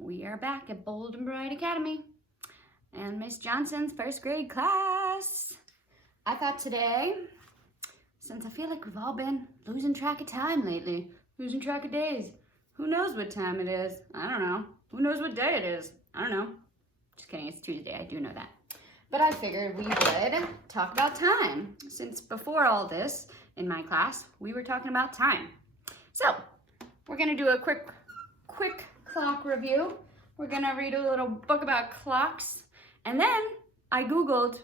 We are back at Bold and Bright Academy and Miss Johnson's first grade class. I thought today, since I feel like we've all been losing track of time lately, losing track of days. Who knows what time it is? I don't know. Who knows what day it is? I don't know. Just kidding, it's Tuesday, I do know that. But I figured we would talk about time, since before all this, in my class, we were talking about time. So, we're gonna do a quick clock review. We're gonna read a little book about clocks, and then I Googled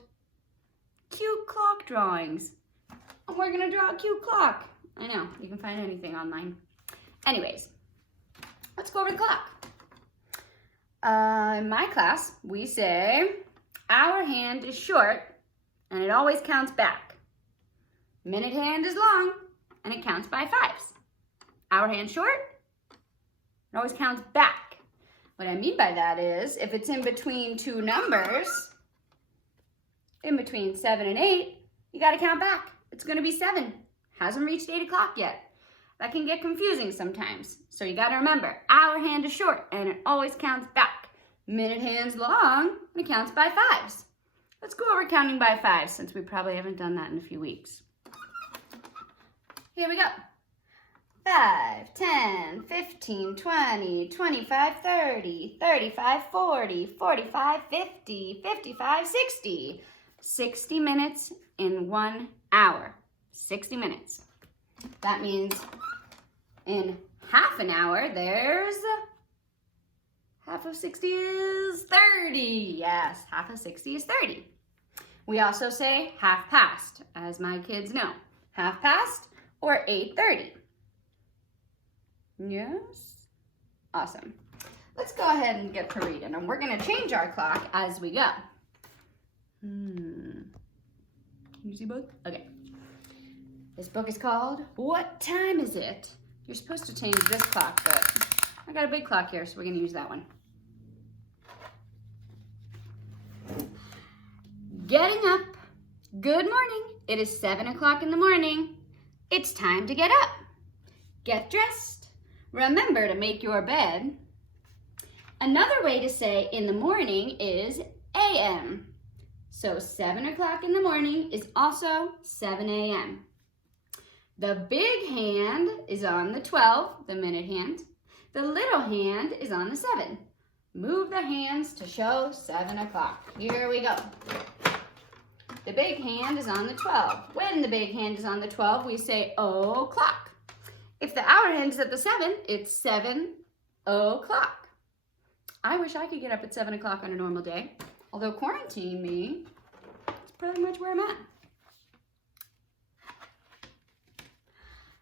cute clock drawings. And we're gonna draw a cute clock. I know, you can find anything online. Anyways, let's go over the clock. In my class, we say, hour hand is short, and it always counts back. Minute hand is long, and it counts by fives. Hour hand short, it always counts back. What I mean by that is, if it's in between two numbers, in between 7 and 8, you gotta count back. It's gonna be 7. Hasn't reached 8 o'clock yet. That can get confusing sometimes. So you gotta remember, hour hand is short and it always counts back. Minute hand's long and it counts by fives. Let's go over counting by fives since we probably haven't done that in a few weeks. Here we go. 5, 10, 15, 20, 25, 30, 35, 40, 45, 50, 55, 60. 60 minutes in 1 hour. 60 minutes. That means in half an hour, there's half of 60 is 30. Yes, half of 60 is 30. We also say half past, as my kids know. Half past or 8:30. Yes? Awesome. Let's go ahead and get to reading, and we're going to change our clock as we go. Can you see both? Okay. This book is called What Time Is It? You're supposed to change this clock, but I got a big clock here, so we're going to use that one. Getting up. Good morning. It is 7 o'clock in the morning. It's time to get up. Get dressed. Remember to make your bed. Another way to say in the morning is a.m. So 7 o'clock in the morning is also 7 a.m. The big hand is on the 12, the minute hand. The little hand is on the 7. Move the hands to show 7 o'clock. Here we go. The big hand is on the 12. When the big hand is on the 12, we say o'clock. If the hour hand is at the 7, it's 7 o'clock. I wish I could get up at 7 o'clock on a normal day. Although quarantine me, it's pretty much where I'm at.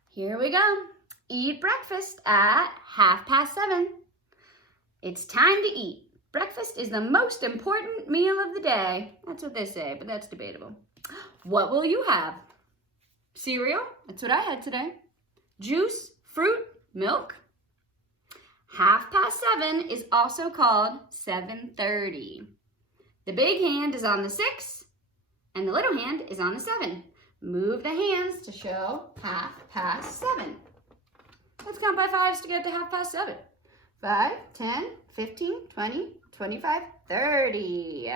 Here we go. Eat breakfast at 7:30. It's time to eat. Breakfast is the most important meal of the day. That's what they say, but that's debatable. What will you have? Cereal? That's what I had today. Juice, fruit, milk. 7:30 is also called 7:30. The big hand is on the 6, and the little hand is on the 7. Move the hands to show 7:30. Let's count by fives to get to 7:30. 5, 10, 15, 20, 25, 30.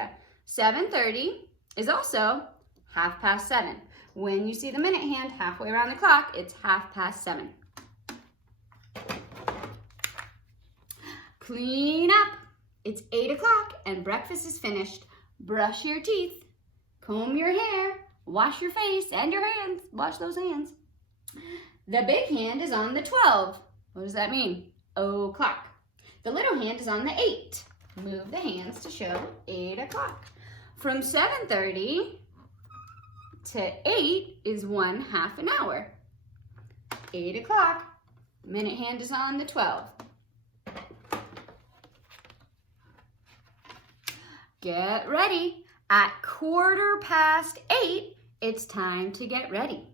7:30 is also 7:30. When you see the minute hand halfway around the clock, it's 7:30. Clean up. It's 8 o'clock and breakfast is finished. Brush your teeth, comb your hair, wash your face and your hands. Wash those hands. The big hand is on the 12. What does that mean? O'clock. The little hand is on the 8. Move the hands to show 8 o'clock. From 7:30 to 8 is 1/2 an hour. 8 o'clock. Minute hand is on the 12. Get ready. At 8:15, it's time to get ready.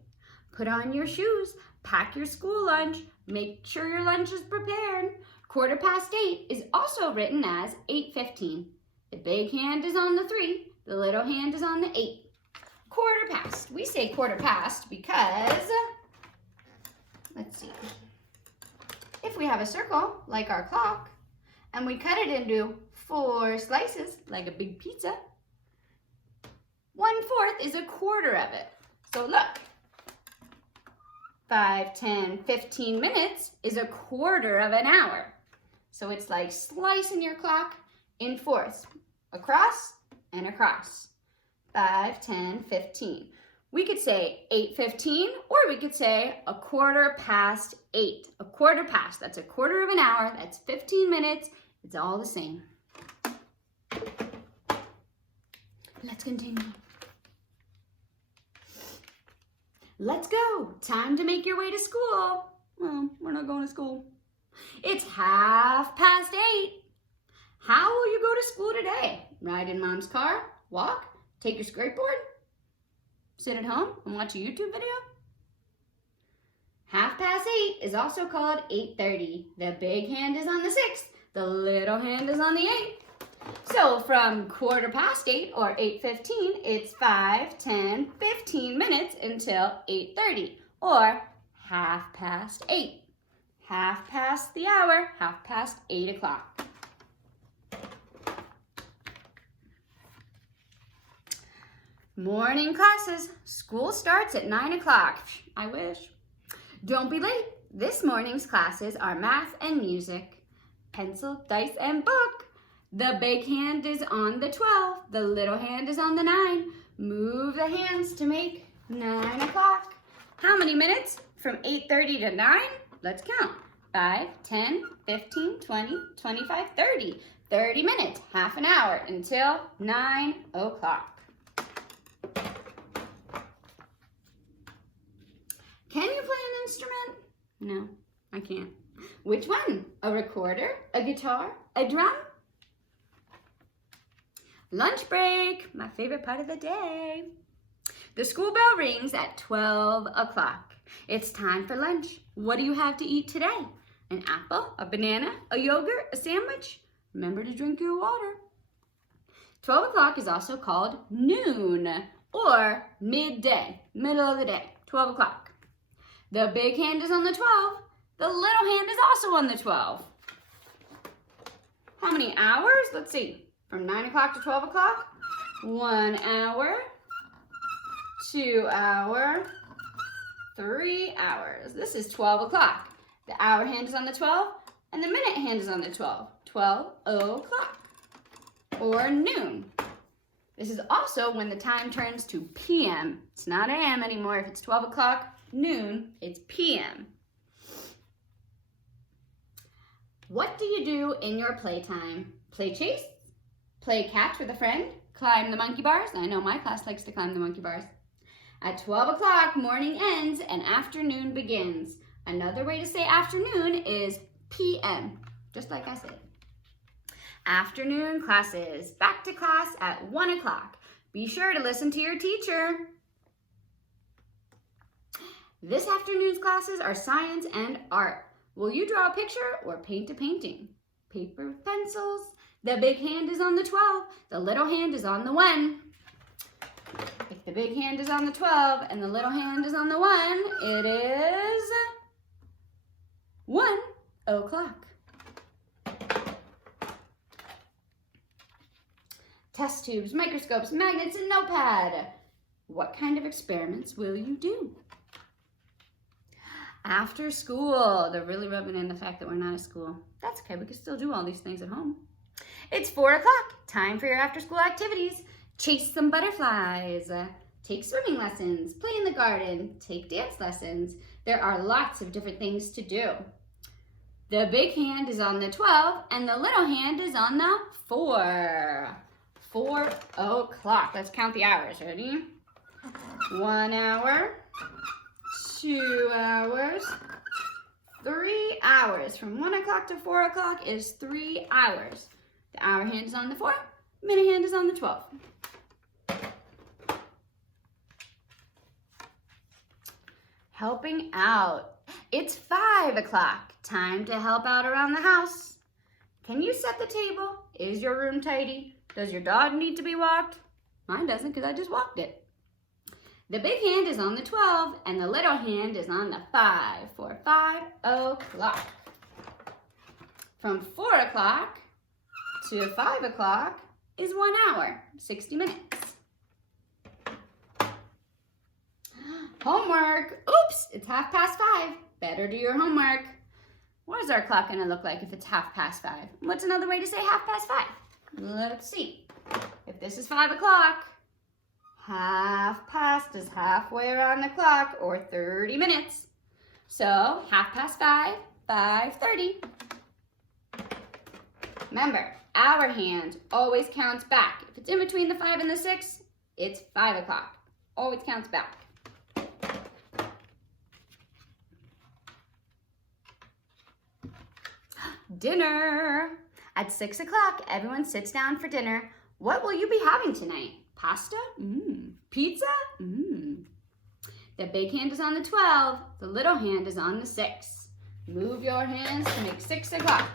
Put on your shoes, pack your school lunch, make sure your lunch is prepared. 8:15 is also written as 8:15. The big hand is on the 3, the little hand is on the 8. 8:15. We say 8:15 because, let's see, if we have a circle like our clock and we cut it into 4 slices, like a big pizza, 1/4 is a quarter of it. So look, 5, 10, 15 minutes is a quarter of an hour. So it's like slicing your clock in fourths, across and across. 5, 10, 15. We could say 8:15, or we could say 8:15. A quarter past, that's a quarter of an hour, that's 15 minutes. It's all the same. Let's continue. Let's go. Time to make your way to school. Well, we're not going to school. It's 8:30. How will you go to school today? Ride in Mom's car? Walk? Take your skateboard? Sit at home and watch a YouTube video? 8:30 is also called 8:30. The big hand is on the 6th. The little hand is on the 8th. So from 8:15 or 8:15, it's 5, 10, 15 minutes until 8:30 or 8:30. Half past the hour, 8 o'clock. Morning classes. School starts at 9 o'clock. I wish. Don't be late. This morning's classes are math and music, pencil, dice, and book. The big hand is on the 12. The little hand is on the 9. Move the hands to make 9 o'clock. How many minutes? From 8:30 to 9? Let's count. 5, 10, 15, 20, 25, 30. 30 minutes, half an hour until 9 o'clock. Can you play an instrument? No, I can't. Which one? A recorder, a guitar, a drum? Lunch break, my favorite part of the day. The school bell rings at 12 o'clock. It's time for lunch. What do you have to eat today? An apple, a banana, a yogurt, a sandwich? Remember to drink your water. 12 o'clock is also called noon or midday, middle of the day, 12 o'clock. The big hand is on the 12. The little hand is also on the 12. How many hours? Let's see. From 9 o'clock to 12 o'clock? 1 hour, 2 hour, 3 hours. This is 12 o'clock. The hour hand is on the 12 and the minute hand is on the 12. 12 o'clock or noon. This is also when the time turns to PM. It's not AM anymore. If it's 12 o'clock, noon, it's PM. What do you do in your playtime? Play chase? Play catch with a friend? Climb the monkey bars? I know my class likes to climb the monkey bars. At 12 o'clock, morning ends and afternoon begins. Another way to say afternoon is PM, just like I said. Afternoon classes. Back to class at 1 o'clock. Be sure to listen to your teacher. This afternoon's classes are science and art. Will you draw a picture or paint a painting? Paper with pencils. The big hand is on the 12. The little hand is on the 1. If the big hand is on the 12 and the little hand is on the 1, it is 1 o'clock. Test tubes, microscopes, magnets, and notepad. What kind of experiments will you do? After school. They're really rubbing in the fact that we're not at school. That's okay, we can still do all these things at home. It's 4 o'clock. Time for your after-school activities. Chase some butterflies. Take swimming lessons. Play in the garden. Take dance lessons. There are lots of different things to do. The big hand is on the 12 and the little hand is on the 4. 4 o'clock. Let's count the hours. Ready? 1 hour, 2 hours, 3 hours. From 1 o'clock to 4 o'clock is 3 hours. The hour hand is on the 4, minute hand is on the 12. Helping out. It's 5 o'clock. Time to help out around the house. Can you set the table? Is your room tidy? Does your dog need to be walked? Mine doesn't because I just walked it. The big hand is on the 12 and the little hand is on the 5 for 5 o'clock. From 4 o'clock to 5 o'clock is 1 hour, 60 minutes. Homework. Oops, it's 5:30. Better do your homework. What is our clock going to look like if it's 5:30? What's another way to say 5:30? Let's see. If this is 5 o'clock, 1/2 is halfway around the clock, or 30 minutes. So 5:30, 5:30. Remember, our hand always counts back. If it's in between the 5 and the 6, it's 5 o'clock. Always counts back. Dinner. At 6 o'clock, everyone sits down for dinner. What will you be having tonight? Pasta? Pizza? The big hand is on the 12. The little hand is on the 6. Move your hands to make 6 o'clock.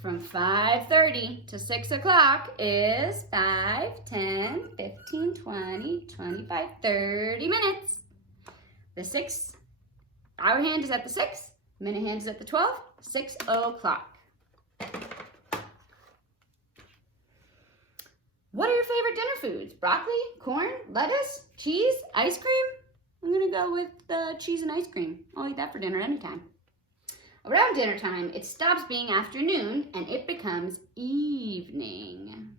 From 5:30 to 6 o'clock is 5, 10, 15, 20, 25, 30 minutes. The 6, our hand is at the 6, minute hand is at the 12, 6 o'clock. What are your favorite dinner foods? Broccoli, corn, lettuce, cheese, ice cream? I'm gonna go with cheese and ice cream. I'll eat that for dinner anytime. Around dinner time, it stops being afternoon and it becomes evening.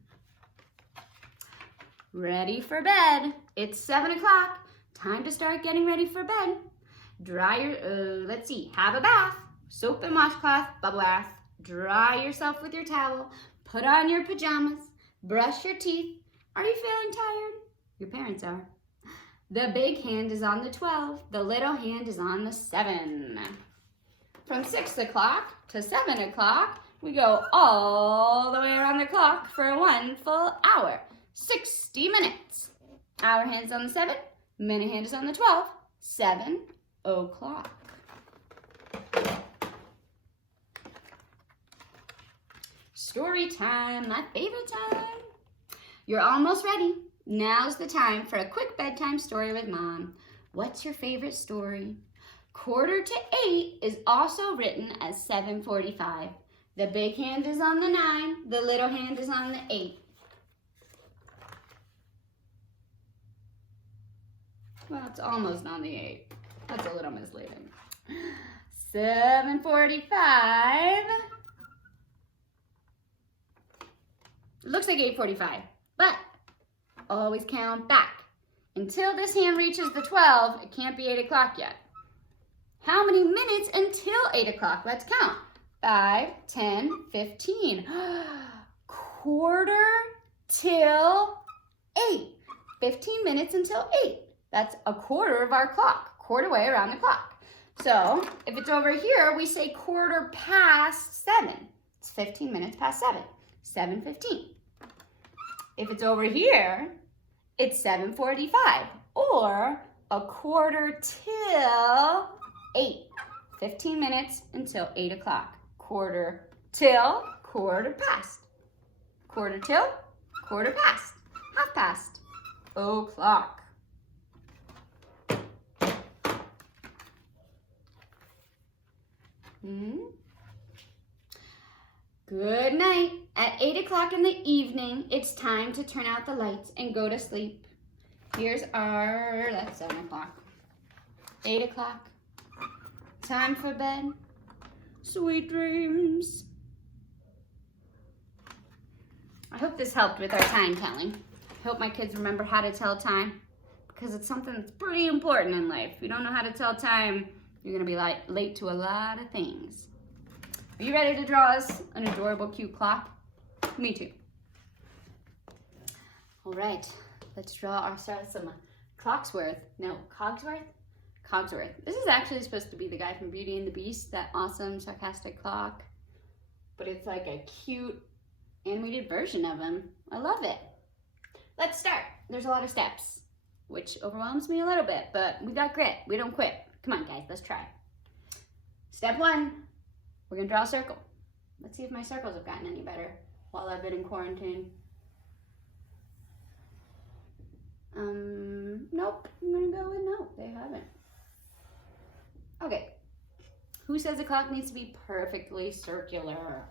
Ready for bed. It's 7 o'clock. Time to start getting ready for bed. Dry your, have a bath, soap and washcloth, bubble bath. Dry yourself with your towel. Put on your pajamas. Brush your teeth. Are you feeling tired? Your parents are. The big hand is on the 12. The little hand is on the 7. From 6 o'clock to 7 o'clock, we go all the way around the clock for 1 full hour, 60 minutes. Our hand's on the 7, minute hand is on the 12, 7 o'clock. Story time, my favorite time. You're almost ready. Now's the time for a quick bedtime story with Mom. What's your favorite story? 7:45 is also written as 7:45. The big hand is on the 9, the little hand is on the 8. Well, it's almost on the 8. That's a little misleading. 7:45. It looks like 8:45, but always count back. Until this hand reaches the 12, it can't be 8 o'clock yet. How many minutes until 8 o'clock? Let's count. 5, 10, 15. 7:45. 15 minutes until 8. That's a quarter of our clock, quarter way around the clock. So if it's over here, we say 7:15. It's 15 minutes past 7. 7:15. If it's over here, it's 7:45 or a quarter till 8. 15 minutes until 8 o'clock. Quarter till, quarter past. Quarter till, quarter past. Half past. O'clock. Good night. At 8 o'clock in the evening, it's time to turn out the lights and go to sleep. Here's that's 7 o'clock. 8 o'clock. Time for bed. Sweet dreams. I hope this helped with our time telling. I hope my kids remember how to tell time because it's something that's pretty important in life. If you don't know how to tell time, you're going to be late to a lot of things. Are you ready to draw us an adorable, cute clock? Me too. All right, let's draw ourselves some Cogsworth. This is actually supposed to be the guy from Beauty and the Beast, that awesome, sarcastic clock. But it's like a cute animated version of him. I love it. Let's start. There's a lot of steps, which overwhelms me a little bit, but we got grit. We don't quit. Come on, guys, let's try. Step 1, we're gonna draw a circle. Let's see if my circles have gotten any better while I've been in quarantine. Nope, I'm gonna go with no, they haven't. Okay, who says a clock needs to be perfectly circular?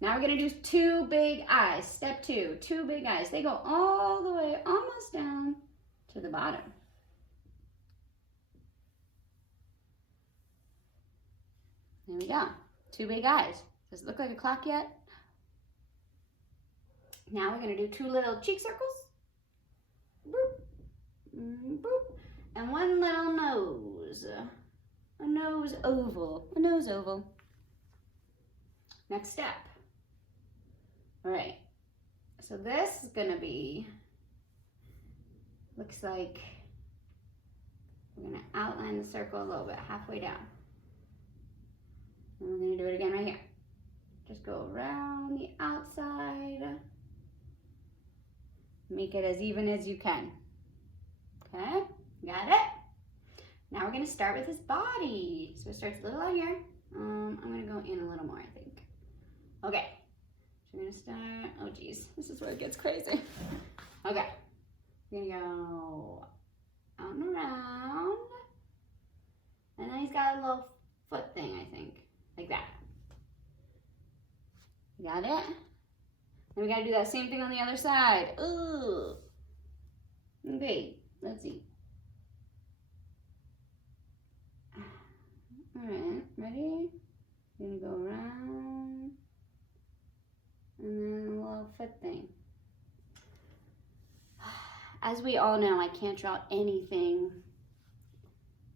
Now we're we're gonna do two big eyes. Step two, two big eyes. They go all the way, almost down to the bottom. There we go, two big eyes. Does it look like a clock yet? Now we're gonna do two little cheek circles. Boop, boop. And one little nose. A nose oval, a nose oval. Next step. All right, so this is gonna be, looks like we're gonna outline the circle a little bit, halfway down. And we're gonna do it again right here. Just go around the outside. Make it as even as you can. Okay, got it? Now we're gonna start with his body. So it starts a little out here. I'm gonna go in a little more, I think. Okay, so we're gonna start, oh geez, this is where it gets crazy. Okay, we're gonna go out and around. And then he's got a little foot thing, I think, like that. Got it? And we gotta do that same thing on the other side. Ooh. Okay, let's see. All right, ready? Gonna go around, and then a little foot thing. As we all know, I can't draw anything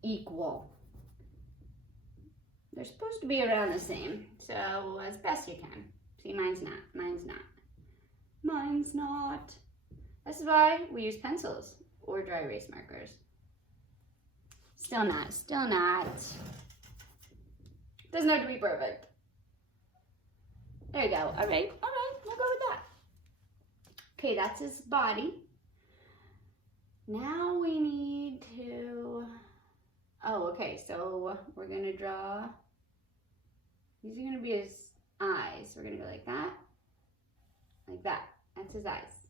equal. They're supposed to be around the same, so as best you can. See, mine's not, mine's not. Mine's not. This is why we use pencils or dry erase markers. Still not, still not. Doesn't have to be perfect. There you go. All right, we'll go with that. Okay, that's his body. Now we need to, oh, okay, so we're gonna draw, these are gonna be his eyes. We're gonna go like that, like that. That's his eyes.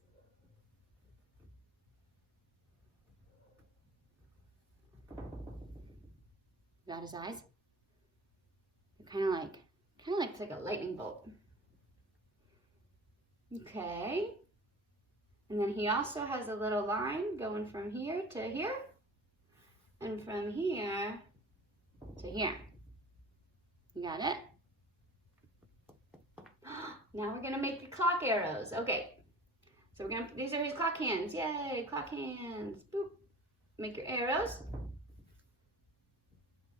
Got his eyes? They're kind of like it's like a lightning bolt. Okay. And then he also has a little line going from here to here, and from here to here. You got it? Now we're gonna make the clock arrows. Okay. So these are his clock hands. Yay, clock hands. Boop. Make your arrows.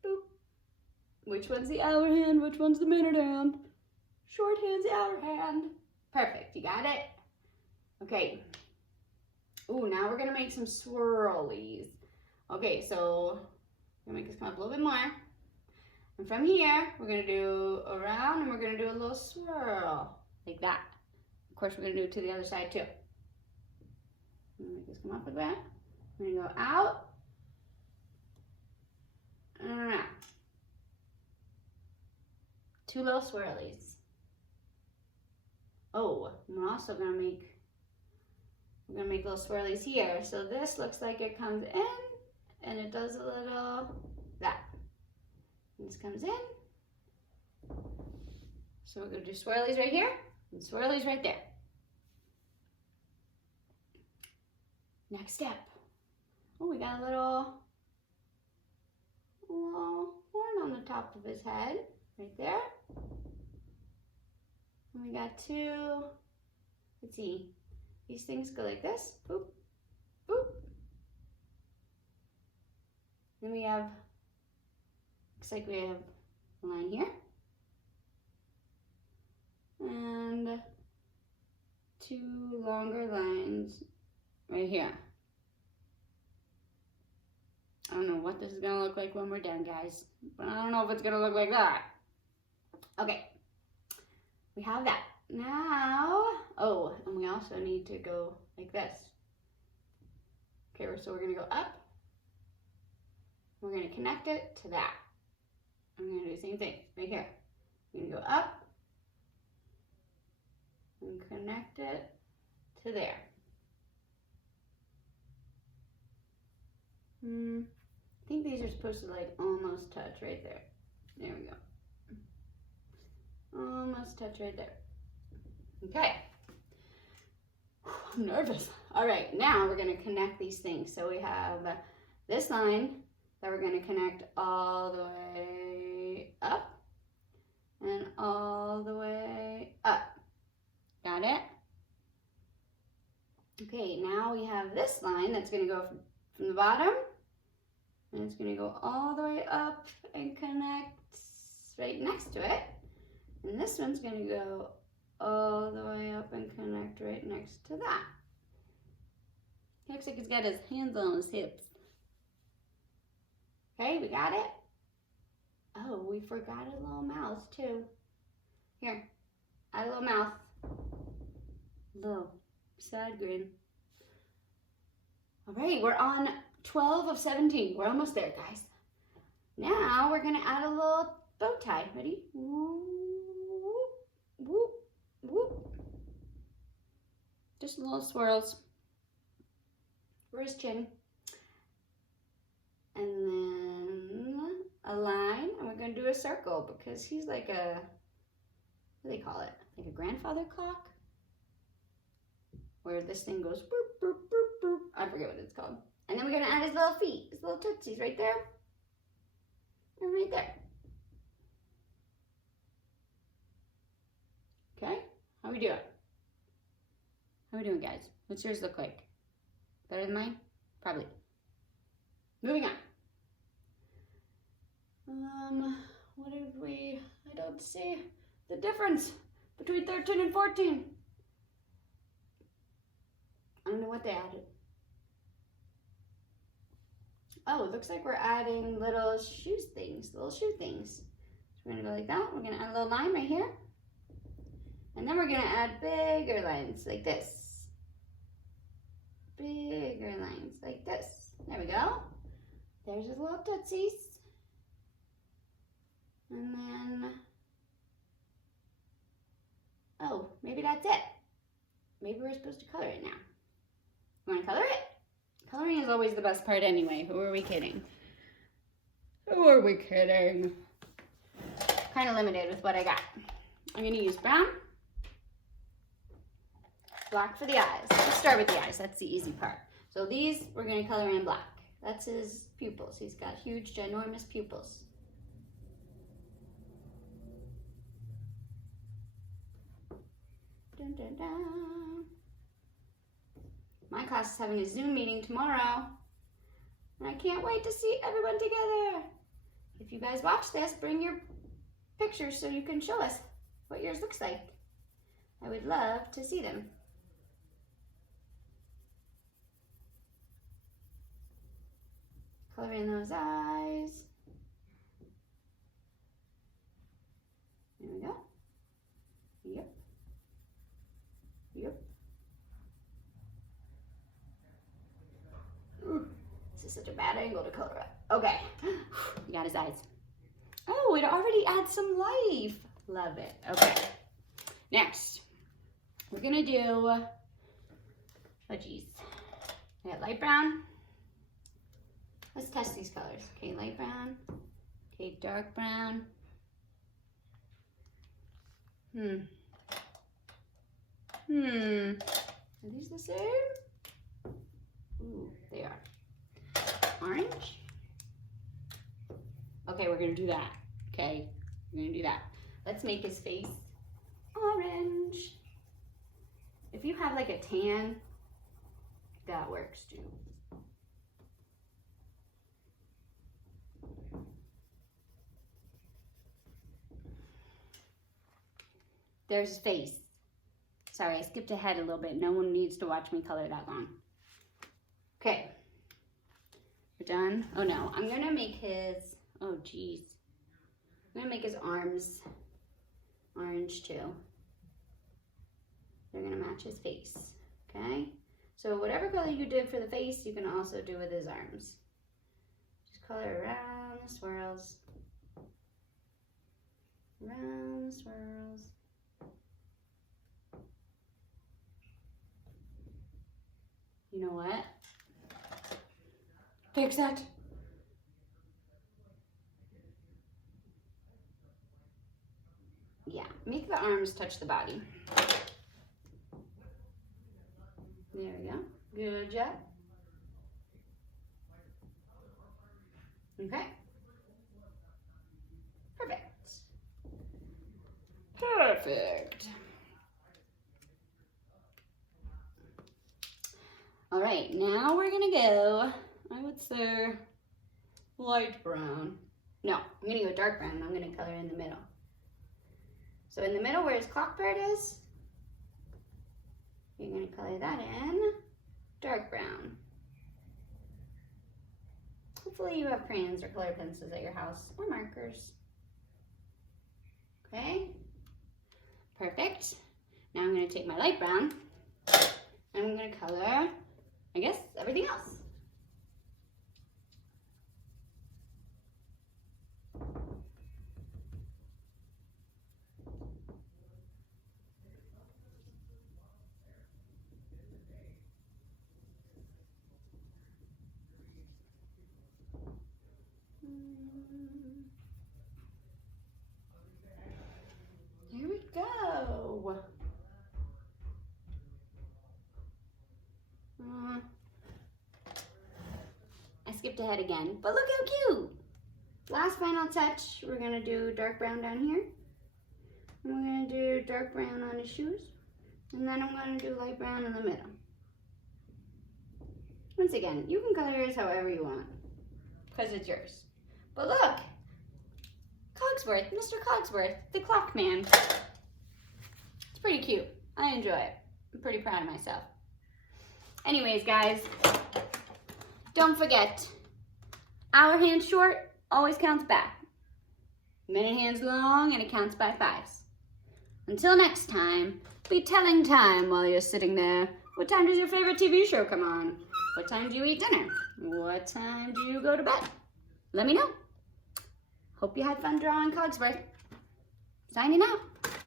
Boop. Which one's the hour hand? Which one's the minute hand? Short hand's the hour hand. Perfect, you got it? Okay. Ooh, now we're gonna make some swirlies. Okay, so I'm gonna make this come up a little bit more. And from here, we're gonna do around and we're gonna do a little swirl, like that. Of course, we're gonna do it to the other side too. I'm gonna make this come up like that. We're gonna go out and around. Two little swirlies. Oh, we're also gonna make, we're gonna make little swirlies here. So this looks like it comes in and it does a little, that. And this comes in. So we're gonna do swirlies right here and swirlies right there. Next step. Oh, we got a little horn on the top of his head, right there. And we got two, let's see, these things go like this, boop, boop. Then we have, looks like we have a line here. And two longer lines right here. I don't know what this is gonna look like when we're done, guys, but I don't know if it's gonna look like that. Okay, we have that. Now, oh, and we also need to go like this. Okay, so we're gonna go up. We're gonna connect it to that. I'm gonna do the same thing right here. We're gonna go up and connect it to there. I think these are supposed to like almost touch right there. There we go. Almost touch right there. Okay. I'm nervous. All right, now we're gonna connect these things. So we have this line that we're gonna connect all the way up and all the way up. Got it? Okay, now we have this line that's gonna go from the bottom, and it's gonna go all the way up and connect right next to it. And this one's gonna go all the way up and connect right next to that. Looks like he's got his hands on his hips. Okay, we got it? Oh, we forgot a little mouth too. Here, add a little mouth. Little sad grin. All right, we're on 12 of 17. We're almost there, guys. Now we're gonna add a little bow tie. Ready? Whoop, whoop, whoop. Just little swirls for his chin. And then a line, and we're gonna do a circle because he's like a, what do they call it? Like a grandfather clock? Where this thing goes boop, boop, boop, boop. I forget what it's called. And then we're gonna add his little feet, his little tootsies right there. And right there. Okay, how we doing? How we doing, guys? What's yours look like? Better than mine? Probably. Moving on. What did we, I don't see the difference between 13 and 14. I don't know what they added. Oh, it looks like we're adding little shoe things. So we're gonna go like that. We're gonna add a little line right here. And then we're gonna add bigger lines like this. Bigger lines like this. There we go. There's his little tootsies. And then, oh, maybe that's it. Maybe we're supposed to color it now. You wanna color it? Coloring is always the best part anyway. Who are we kidding? Who are we kidding? Kind of limited with what I got. I'm gonna use brown. Black for the eyes. Let's start with the eyes. That's the easy part. So these we're gonna color in black. That's his pupils. He's got huge, ginormous pupils. Dun, dun, dun. My class is having a Zoom meeting tomorrow, and I can't wait to see everyone together. If you guys watch this, bring your pictures so you can show us what yours looks like. I would love to see them. Color in those eyes. There we go. Yep. Yep. This is such a bad angle to color up. Okay, you got his eyes. Oh, it already adds some life. Love it. Okay, next, we're gonna do, oh geez. I got light brown. Let's test these colors. Okay, light brown. Okay, dark brown. Are these the same? Ooh, they are. Orange. Okay, we're gonna do that. Okay, we're gonna do that. Let's make his face orange. If you have like a tan, that works too. There's his face. Sorry, I skipped ahead a little bit. No one needs to watch me color that long. Okay. We're done. Oh no, I'm gonna make his, oh geez. I'm gonna make his arms orange too. They're gonna match his face, okay? So whatever color you did for the face, you can also do with his arms. Just color around the swirls. Around the swirls. You know what? Fix that. Yeah, make the arms touch the body. There we go. Good job. Okay. Perfect. Perfect. All right, now we're gonna go, I would say, light brown. No, I'm gonna go dark brown. I'm gonna color in the middle. So in the middle where his clock part is, you're gonna color that in dark brown. Hopefully you have crayons or colored pencils at your house or markers. Okay, perfect. Now I'm gonna take my light brown and I'm gonna color, I guess, everything else. Here we go. I skipped ahead again, but look how cute. Last final touch, we're gonna do dark brown down here. And we're gonna do dark brown on his shoes. And then I'm gonna do light brown in the middle. Once again, you can color yours however you want, because it's yours. But look, Cogsworth, Mr. Cogsworth, the clock man. It's pretty cute. I enjoy it. I'm pretty proud of myself. Anyways, guys, don't forget, hour hand short always counts back. Minute hands long and it counts by fives. Until next time, be telling time while you're sitting there. What time does your favorite TV show come on? What time do you eat dinner? What time do you go to bed? Let me know. Hope you had fun drawing Cogsworth. Signing out.